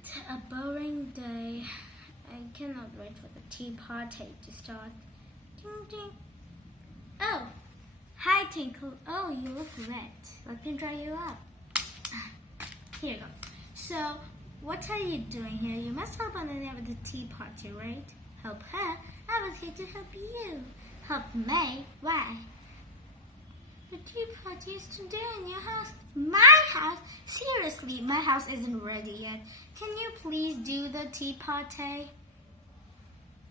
What a boring day. I cannot wait for the tea party to start. Ding, ding. Oh, hi Tinkle. Oh, you look wet. Let me dry you up. Here you go. So, what are you doing here? You must help Ananya with the tea party, right? Help her? I was here to help you. Help me? Why? The tea party is today in your house. My house? Seriously, my house isn't ready yet. Can you please do the tea party?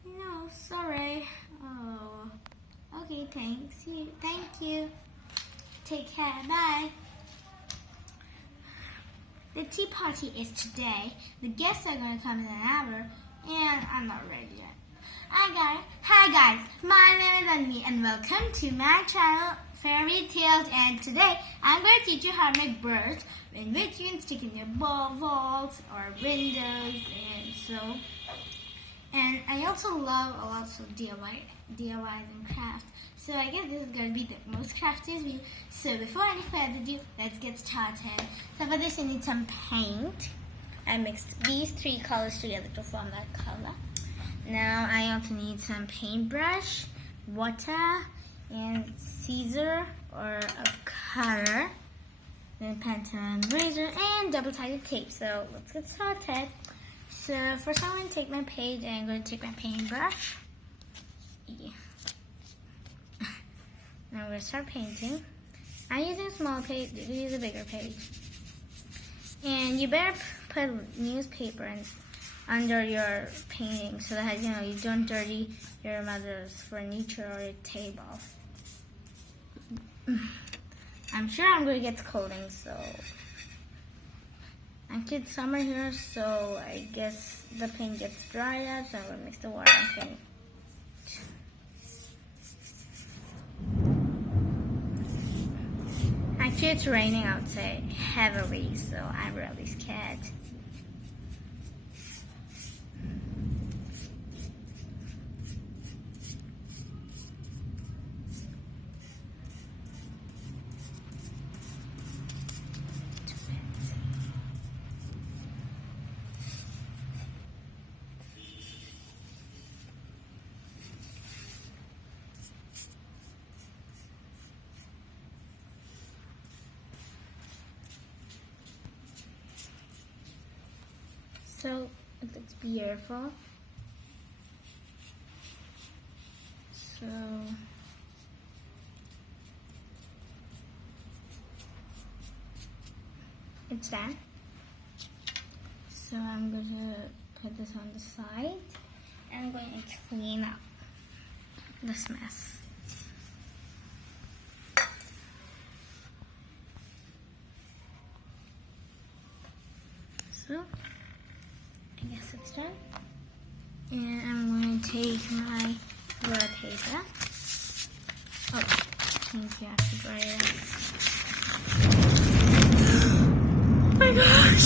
No, sorry. Oh, okay, thanks. Thank you. Take care. Bye. The tea party is today. The guests are going to come in an hour, and I'm not ready yet. Hi guys, my name is Anvi, and welcome to my channel Fairy Tales. And today I'm going to teach you how to make birds, in which you can stick in your walls or windows, and so. And I also love a lot of DIYs and crafts. So I guess this is going to be the most craftiest video. So before any further ado, let's get started. So for this you need some paint. I mixed these three colors together to form that color. Now I also need some paintbrush, water, and scissor or a cutter, then pencil and razor, and double-sided tape. So let's get started. So first I'm going to take my page and I'm going to take my paintbrush. Yeah. Now I'm going to start painting. I'm using a small page, you use a bigger page. And you better put newspaper under your painting so that you don't dirty your mother's furniture or your table. I'm sure I'm going to get scolding, so actually it's summer here, so I guess the paint gets dried up, so I'm going to mix the water and paint. Actually it's raining outside heavily, so I'm really scared. So it looks beautiful. So it's done. So I'm going to put this on the side and I'm going to clean up this mess. So I guess it's done. And I'm going to take my blur paper. Oh, I think you have to dry it out. Oh my gosh!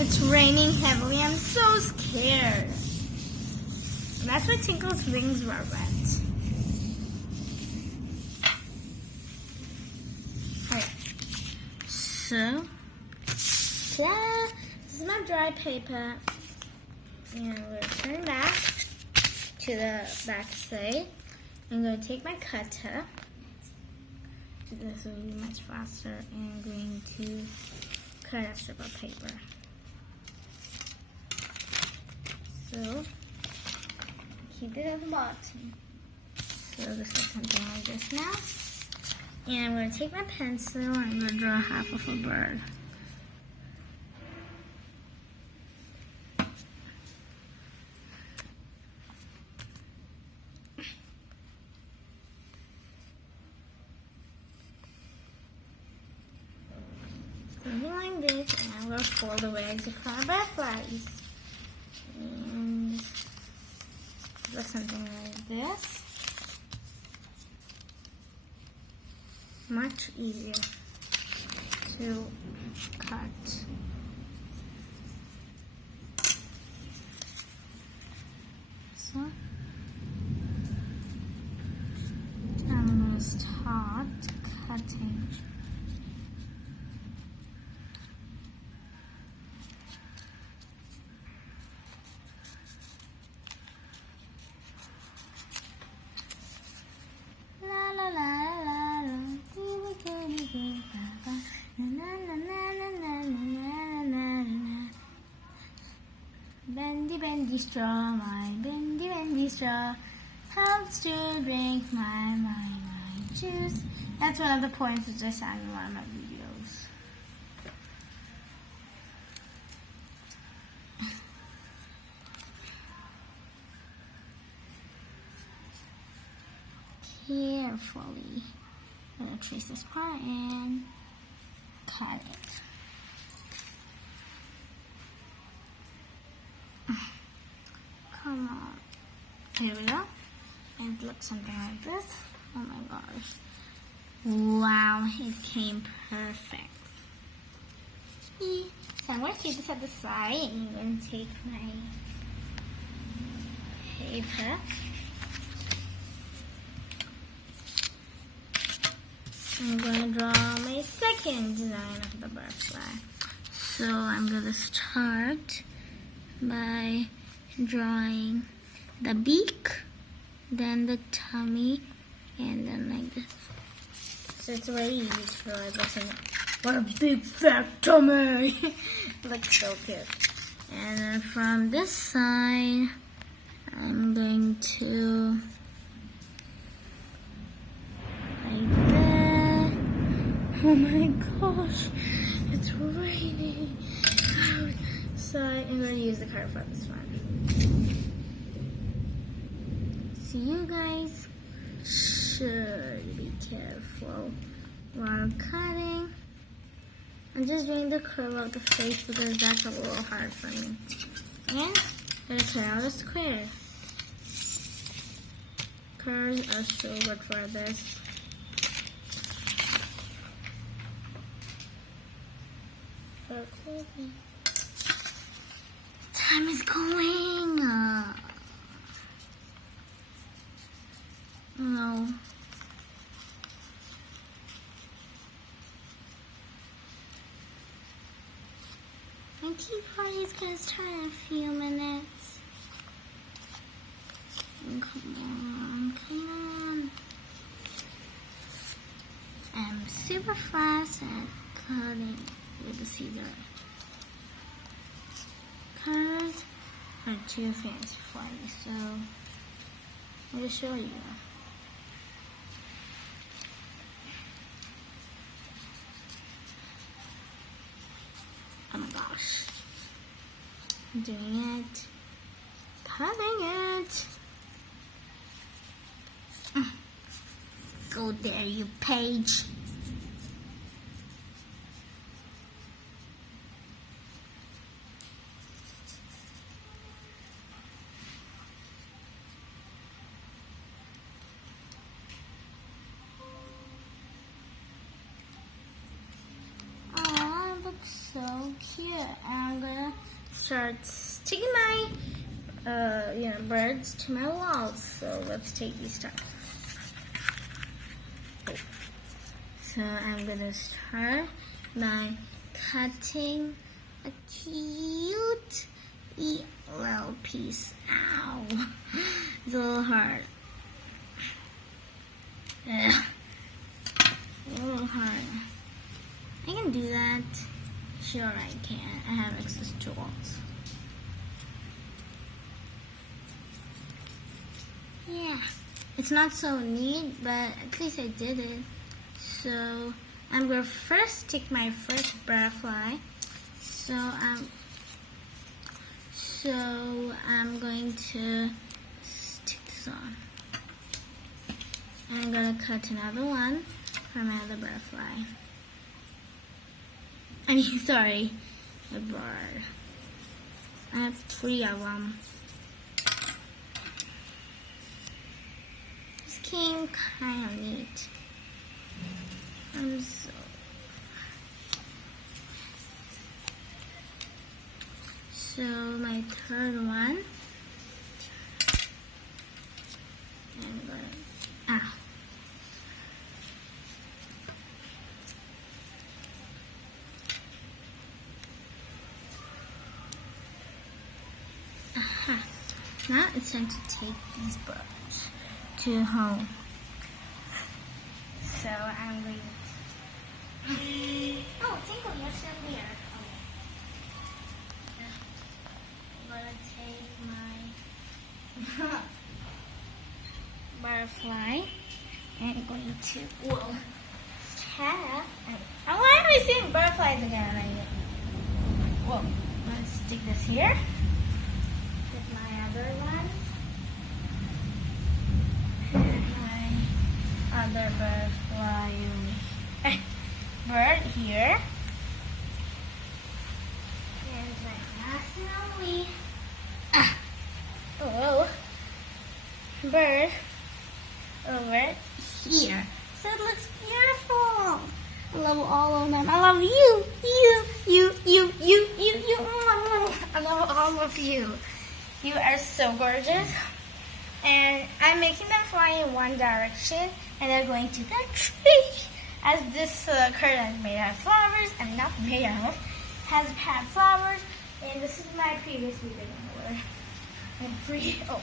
It's raining heavily. I'm so scared. And that's why Tinkle's wings were wet. Alright. So, yeah. This is my dry paper, and I'm going to turn back to the back side. I'm going to take my cutter. This will be much faster, and I'm going to cut a strip of paper. So, keep it at the bottom. So this is something like this now. And I'm going to take my pencil, and I'm going to draw half of a bird. Something like this, and I'm going to fold the legs of our butterflies. And do something like this. Much easier to cut. So I'm going to start cutting. bendy straw, my bendy straw helps to drink my juice. That's one of the poems which I sang in one of my videos. Carefully, I'm going to trace this part and cut it. Come on. Here we go. And it looks something like this. Oh my gosh. Wow, it came perfect. So I'm going to keep this at the side and I'm going to take my paper. I'm going to draw my second design of the butterfly. So I'm going to start by drawing the beak, then the tummy, and then like this. So it's very easy to draw this. What a big fat tummy! Looks so cute. And then from this side, I'm going to like that. Oh my gosh, it's raining. So I'm going to use the card for this one. So you guys should be careful while cutting. I'm just doing the curve of the face because that's a little hard for me. And I'm going to cut out a square. Curves are so good for this. Time is going. No. My tea party is gonna start in a few minutes. Come on. I'm super fast at cutting with the scissor. Curves are too fancy for me, so I'm gonna show you. Oh my gosh. I'm doing it. Cutting it. Go there, you page. So cute. I'm gonna start sticking my birds to my walls. So let's take these starts. So I'm gonna start by cutting a cute little piece. Ow. It's a little hard. Ugh. A little hard. I can do that. Sure I can. I have access to walls. Yeah. It's not so neat, but at least I did it. So I'm going to first stick my first butterfly. So I'm going to stick this on. And I'm going to cut another one for my other butterfly. Sorry, a bird. I have 3 of them. This came kind of neat. So my third one. I'm gonna. Now it's time to take these birds to home. So I'm going to... Oh, Tinkle, you're still here. Okay. I'm going to take my butterfly. And I'm going to, whoa, cat. Why am I seeing butterflies again? Whoa, let's stick this here. With my other ones. And my other butterfly bird here. And my last and only bird over here. So it looks beautiful. I love all of them. I love you. I love all of you. You are so gorgeous. And I'm making them fly in one direction, and they're going to the tree. As this curtain is made out of flowers, and not made out of, has had flowers. And this is my previous video. Oh,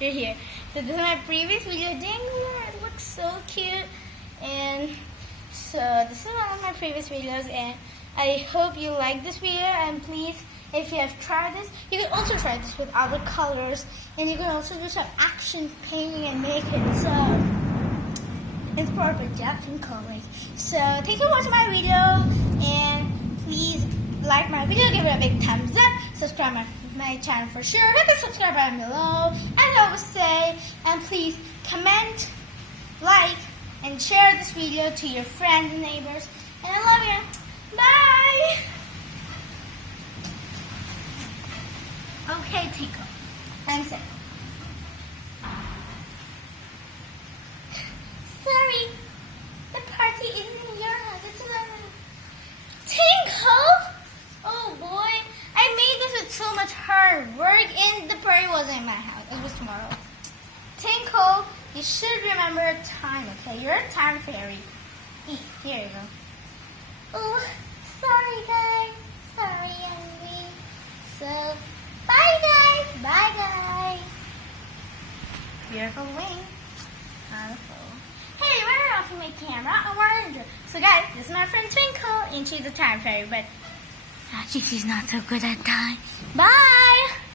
you're here. So this is my previous video. Dangler, it looks so cute. And so this is one of my previous videos, and I hope you like this video. And please, if you have tried this, you can also try this with other colors, and you can also do some action painting and make it so it's perfect Japanese colors. So thanks for watching my video, and please like my video, give it a big thumbs up, subscribe my channel for sure, hit the subscribe button below, as I always say, and please comment, like, and share this video to your friends and neighbors. And I love you. Bye. Okay, Tico. I'm sick. Sorry, the party isn't in your house. It's in my room. Tinkle? Oh boy, I made this with so much hard work, and the party wasn't in my house. It was tomorrow. Tinkle, you should remember time, okay? You're a time fairy. Here you go. Oh, sorry guys. Sorry, Anvi. So, bye guys. Bye guys. Beautiful wing. Beautiful. Hey, where off my camera? I wanted to. So guys, this is my friend Twinkle, and she's a time fairy, but she's not so good at time. Bye.